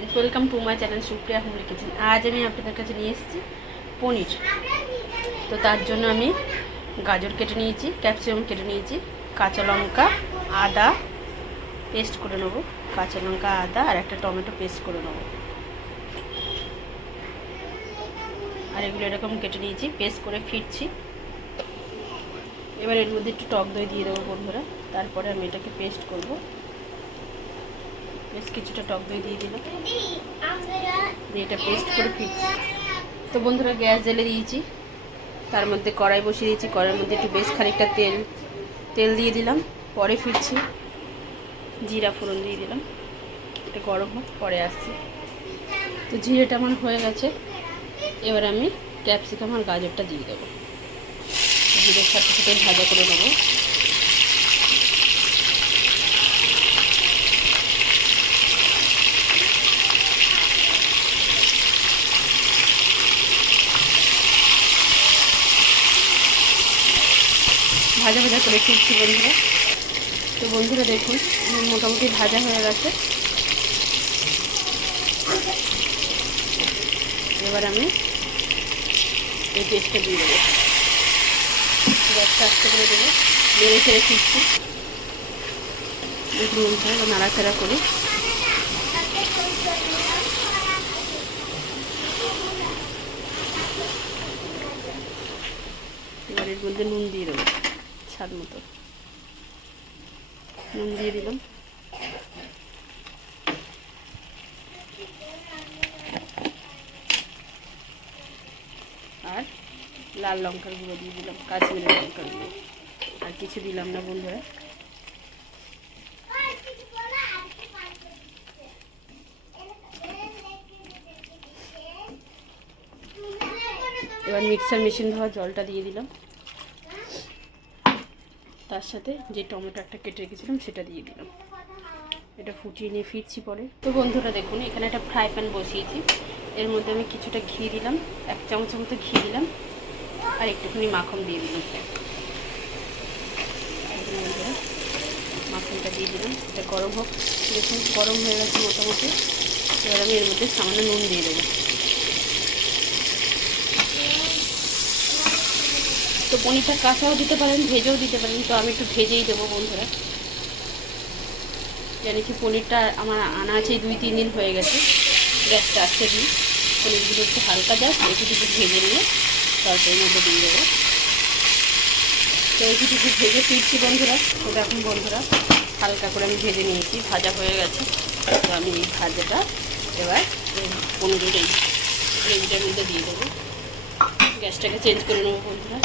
Welcome to my channel Supriya home kitchen. আজ আমি আপনাদের কাছে নিয়ে এসেছি পনির। তো তার জন্য আমি গাজর কেটে নিয়েছি, ক্যাপসিকাম কেটে নিয়েছি, কাঁচা লঙ্কা আদা পেস্ট করে নেবো, কাঁচা লঙ্কা আদা আর একটা টমেটো পেস্ট করে নেবো। আর এগুলো এরকম কেটে নিয়েছি, পেস্ট করে ফিরছি। এবার এর মধ্যে একটু টক দই দিয়ে দেবো বন্ধুরা। তারপরে আমি এটাকে পেস্ট করবো। বেশ কিছুটা টক দই দিয়ে দিলাম, দিয়ে এটা পেস্ট করে ফিরছি। তো বন্ধুরা গ্যাস জ্বেলে দিয়েছি, তার মধ্যে কড়াই বসিয়ে দিয়েছি। কড়াইয়ের মধ্যে একটু বেশ খানিকটা তেল দিয়ে দিলাম। পরে ফিরছি, জিরা ফোড়ন দিয়ে দিলাম। এটা গরম হোক, পরে আসছি। তো জিরেটা আমার হয়ে গেছে। এবার আমি ক্যাপসিকাম আর গাজরটা দিয়ে দেবো। জিরের সাথে সাথে ভাজা করে নেবো। ভাজা ভাজা করে ফিরছি বন্ধুরা। তো বন্ধুরা দেখুন মোটামুটি ভাজা হয়ে গেছে। এবার আমি এই পেস্টটা দিয়ে দেবো, গ্যাসটা আস্তে করে দেবো, নেড়ে ছেড়ে ফিরছি। দেখুন বন্ধুরা নাড়াচাড়া করি। এবার এর মধ্যে নুন দিয়ে দেবো, স্বাদ মতো নুন দিয়ে দিলাম। আর লাল লঙ্কার গুঁড়ো দিয়ে দিলাম, কাশ্মীরি লঙ্কার গুঁড়ো। আর কিছু দিলাম না বন্ধুরা। এবার মিক্সার মেশিন ধোয়া জলটা দিয়ে দিলাম, তার সাথে যে টমেটো একটা কেটে রেখেছিলাম সেটা দিয়ে দিলাম। এটা ফুটিয়ে নিয়ে ফিরছি পরে। তো বন্ধুরা দেখুন এখানে একটা ফ্রাই প্যান বসিয়েছি। এর মধ্যে আমি কিছুটা ঘি দিলাম, 1 চামচের মতো ঘি দিলাম, আর একটুখানি মাখন দিয়ে দিলাম। মাখনটা দিয়ে দিলাম, এটা গরম হোক। দেখুন গরম হয়ে গেছে মোটামুটি। এবার আমি এর মধ্যে সামান্য নুন দিয়ে দেবো। তো পনিরটা কাঁচাও দিতে পারেন, ভেজেও দিতে পারেন। তো আমি একটু ভেজেই দেবো বন্ধুরা। জানিছি পনিরটা আমার আনা আছে 2-3 দিন হয়ে গেছে। গ্যাসটা আস্তে দিই, পনিরগুলো একটু হালকা জাস্ট একটু ভেজে নিয়ে তরকারির মধ্যে দিয়ে দেবো। তো একটু ভেজে ফিরছি বন্ধুরা। তো দেখুন বন্ধুরা হালকা করে আমি ভেজে নিয়েছি, ভাজা হয়ে গেছে। তো আমি এই ভাজাটা এবার পনিরের এই গ্রেভিটার মধ্যে দিয়ে দেবো। গ্যাসটাকে চেঞ্জ করে নেবো বন্ধুরা।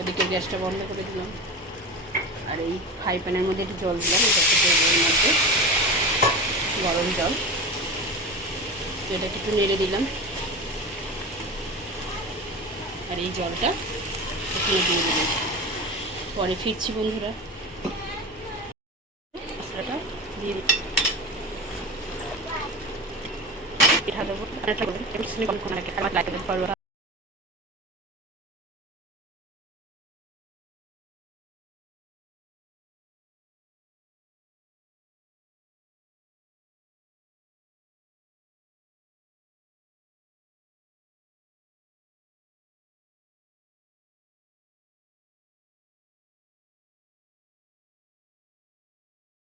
ওদিকে গ্যাসটা বন্ধ করে দিলাম। আর এই ফ্রাই প্যানের মধ্যে একটু জল দিলাম, এটাকে দেবো এর মধ্যে গরম জল। এটাকে একটু নেড়ে দিলাম। আর এই জলটা এখানে দিয়ে দিলাম। পরে ফিরছি বন্ধুরা। মশলাটা দিয়ে দিচ্ছি, পিঠা দেবো।